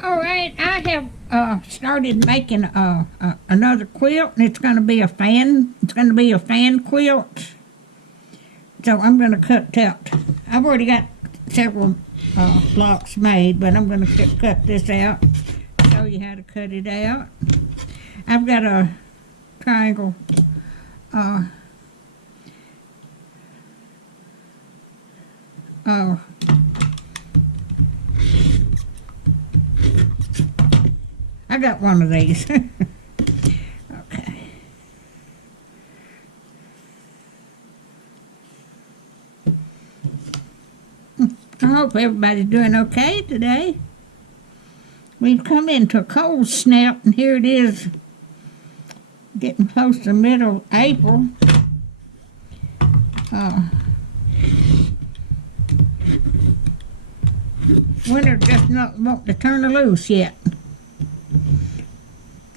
All right, I have started making another quilt, and it's going to be a fan. It's going to be a fan quilt. So I'm going to cut out. I've already got several blocks made, but I'm going to cut this out. Show you how to cut it out. I've got a triangle. Uh, uh, I got one of these. Okay. I hope everybody's doing okay today. We've come into a cold snap, and here it is, getting close to middle April. Winter just not want to turn her loose yet.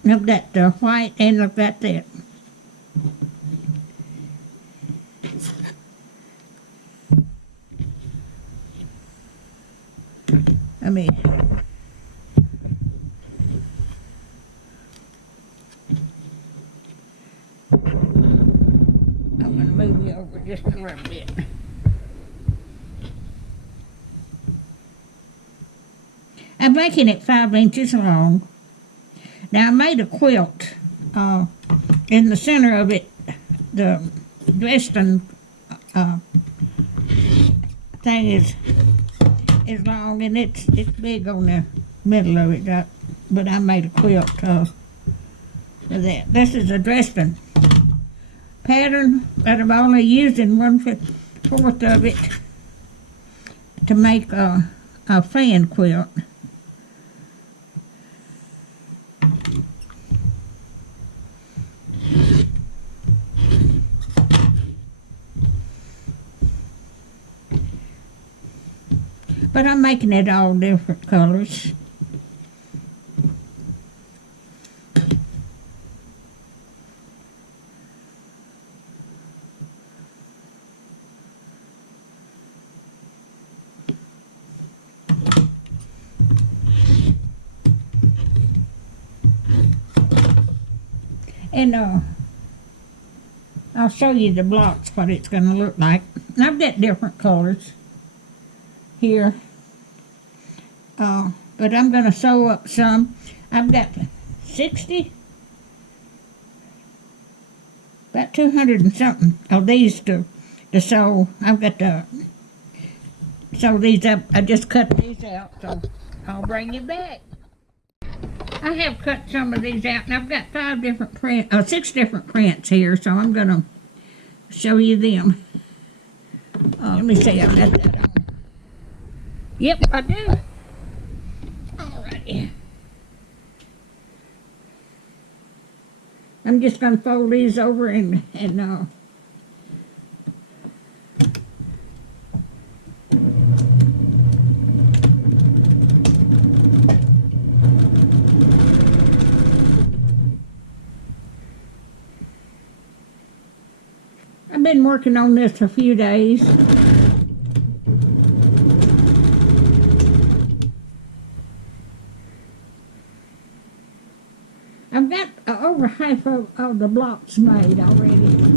Look at that white, and look at that. I mean, I'm going to move you over just a little bit. I'm making it 5 inches long. Now I made a quilt. In the center of it, the Dresden thing is long, and it's big on the middle of it. But I made a quilt for that. This is a Dresden pattern that I've only used in 1/4 of it to make a fan quilt. But I'm making it all different colors. And I'll show you the blocks, what it's going to look like. And I've got different colors here. But I'm going to sew up some. I've got 60, about 200 and something of these to sew. I've got to sew these up. I just cut these out, so I'll bring you back. I have cut some of these out, and I've got 6 different prints here, so I'm going to show you them. Let me see, I've got that on. Yep, I do. Alrighty. I'm just going to fold these over and I've been working on this a few days. I've got over half of the blocks made already.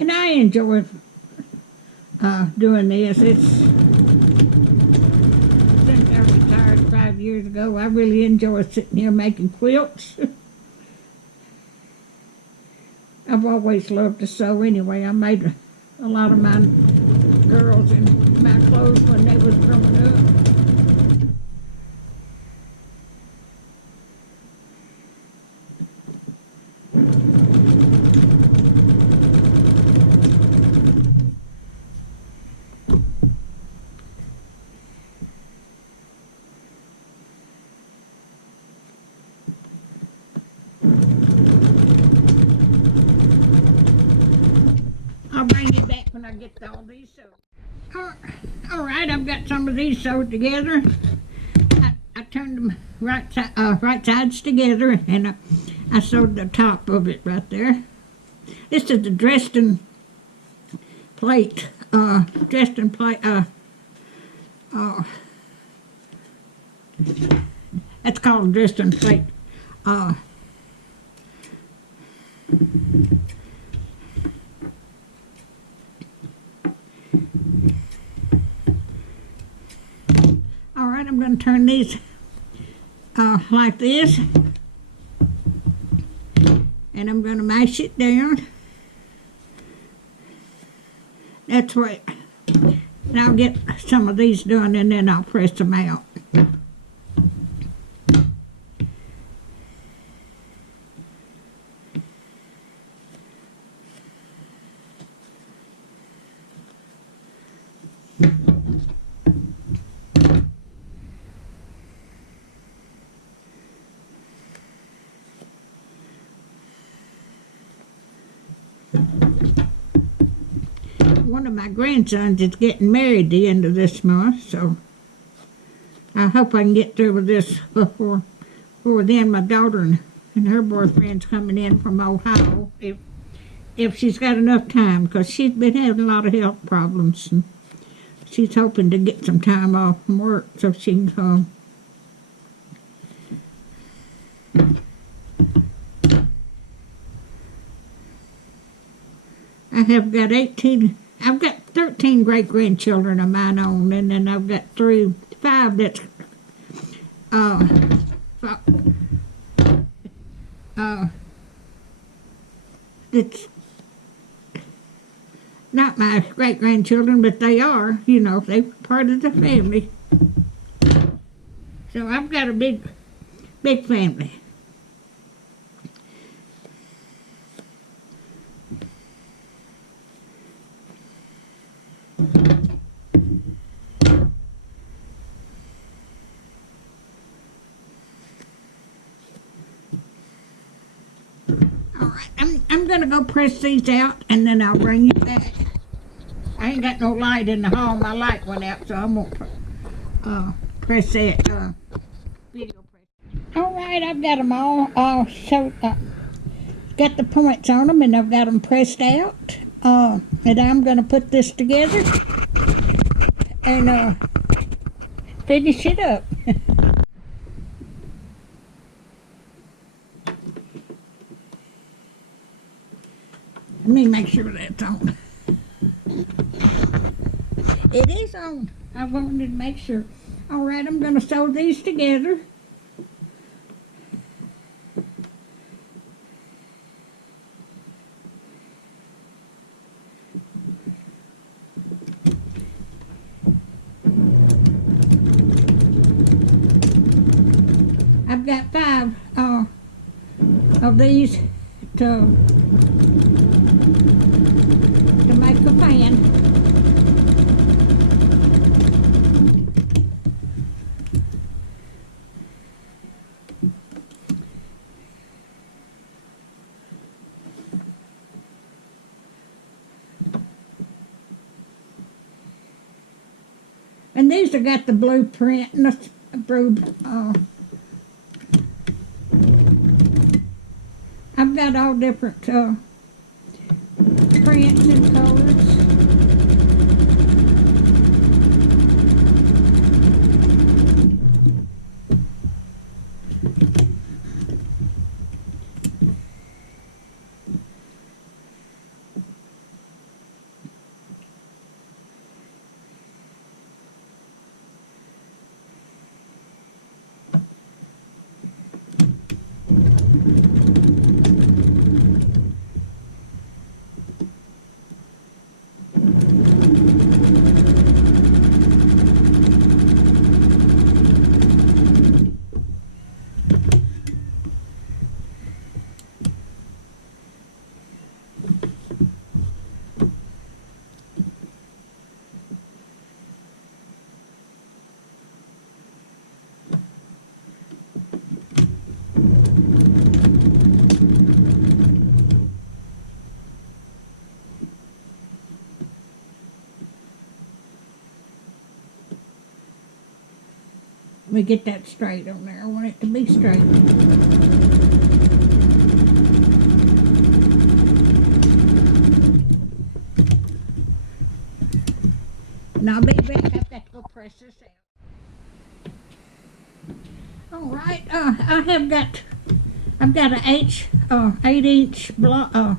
And I enjoy doing this. Since I retired 5 years ago, I really enjoy sitting here making quilts. I've always loved to sew anyway. I made a lot of my girls in my clothes when they was growing up. when I get all these sewed. All right, I've got some of these sewed together. I turned them right sides together, and I sewed the top of it right there. This is the Dresden plate. Dresden plate. That's called Dresden plate. All right, I'm going to turn these like this, and I'm going to mash it down. That's what. And I'll get some of these done, and then I'll press them out. One of my grandsons is getting married the end of this month, so I hope I can get through with this before then. My daughter and her boyfriend's coming in from Ohio, if she's got enough time, because she's been having a lot of health problems, and she's hoping to get some time off from work so she can come. I've got 13 great-grandchildren of mine on, and then I've got 5 that's it's not my great-grandchildren, but they are, they're part of the family. So I've got a big family. I'm going to go press these out, and then I'll bring you back. I ain't got no light in the hall. My light went out, so I'm going to press that video press. All right, I've got them all got the points on them, and I've got them pressed out. And I'm going to put this together and finish it up. Let me make sure that's on. It is on. I wanted to make sure. All right, I'm going to sew these together. I've got 5 of these to make a fan. And these have got the blueprint and the I've got all different prints and colors. Let me get that straight on there. I want it to be straight. And I'll be back. I've got to go press this out. All right. I've got an 8-inch block,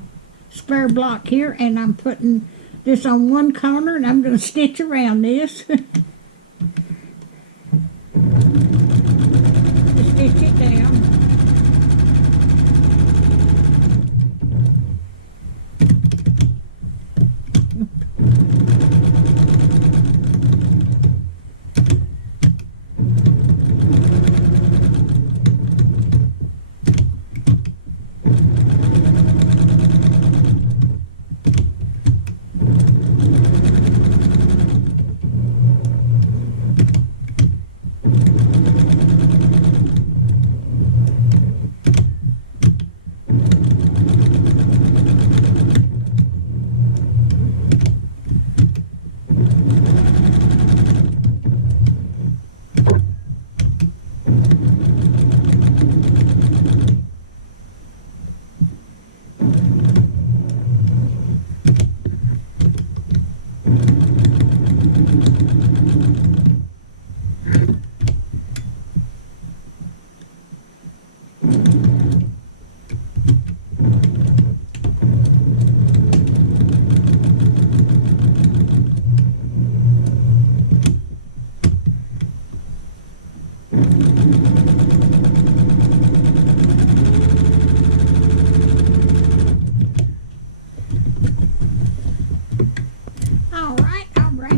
square block here, and I'm putting this on one corner, and I'm going to stitch around this. Stitch it down.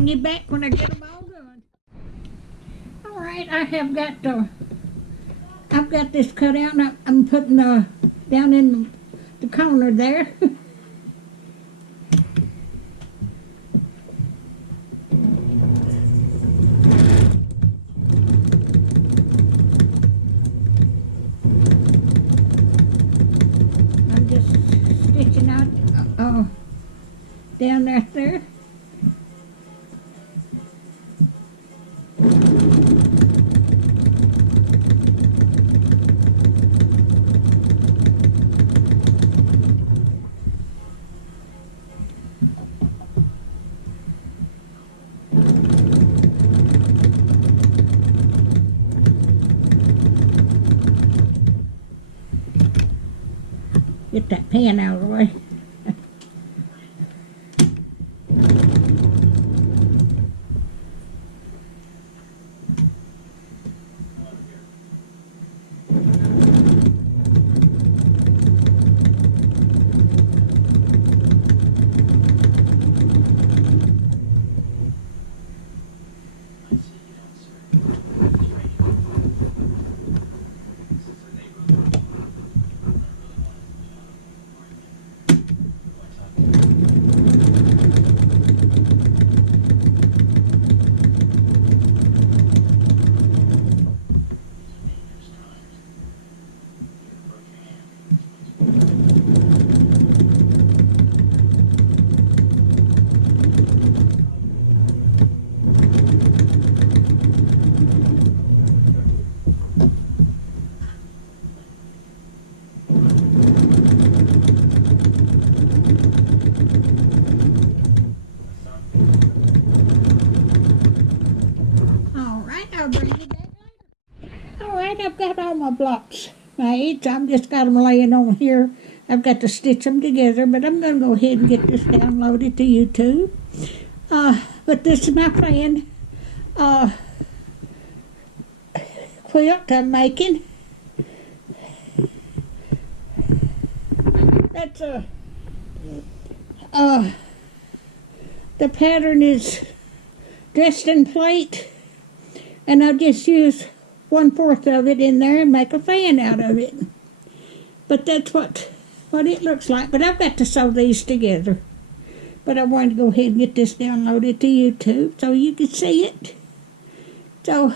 You back when I get them all done. All right, I've got this cut out, and I'm putting down in the corner there. I'm just stitching out down there. Get that pan out of the way. I've got all my blocks made, so I've just got them laying on here. I've got to stitch them together, but I'm going to go ahead and get this downloaded to YouTube. But this is my fan quilt I'm making. That's the pattern is Dresden plate, and I'll just use 1/4 of it in there and make a fan out of it. But that's what it looks like. But I've got to sew these together. But I wanted to go ahead and get this downloaded to YouTube so you can see it. So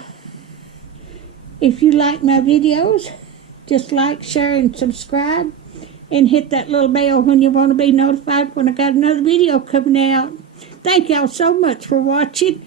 if you like my videos, just like, share, and subscribe. And hit that little bell when you want to be notified when I got another video coming out. Thank y'all so much for watching.